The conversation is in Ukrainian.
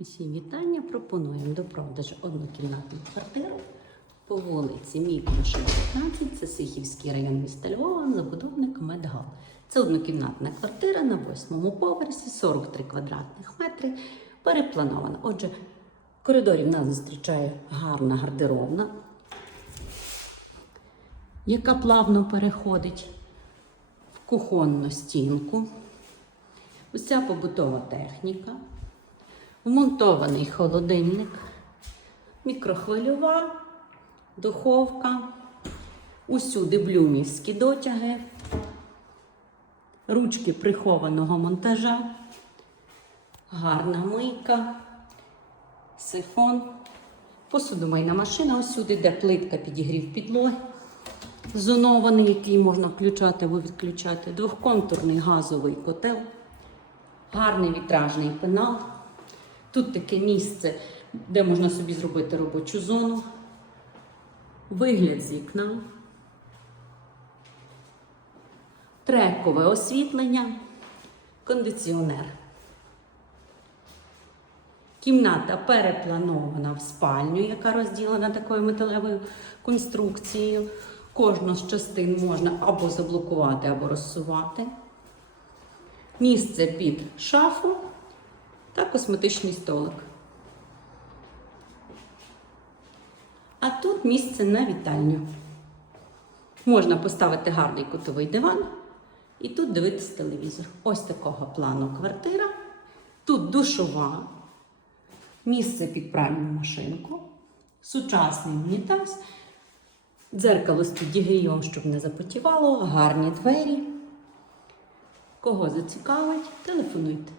Усі вітання пропонуємо до продажу однокімнатну квартиру по вулиці Мікуша, 15, це Сихівський район міста Львова, забудовник Медгал. Це однокімнатна квартира на восьмому поверсі, 43 квадратних метри, перепланована. Отже, в коридорі в нас зустрічає гарна гардеробна, яка плавно переходить в кухонну стінку. Уся побутова техніка, вмонтований холодильник, мікрохвильова, духовка, усюди блюмівські дотяги, ручки прихованого монтажа, гарна мийка, сифон, посудомийна машина, усюди, де плитка підігрів підлоги, зонований, який можна включати або відключати, двохконтурний газовий котел. Гарний вітражний пенал. Тут таке місце, де можна собі зробити робочу зону. Вигляд з вікна. Трекове освітлення, кондиціонер. Кімната перепланована в спальню, яка розділена такою металевою конструкцією. Кожну з частин можна або заблокувати, або розсувати місце під шафу косметичний столик. А тут місце на вітальню. Можна поставити гарний кутовий диван і тут дивитися телевізор. Ось такого плану квартира. Тут душова, місце під пральну машинку, сучасний унітаз, дзеркало з підігрієм, щоб не запотівало, гарні двері. Кого зацікавить, телефонуйте.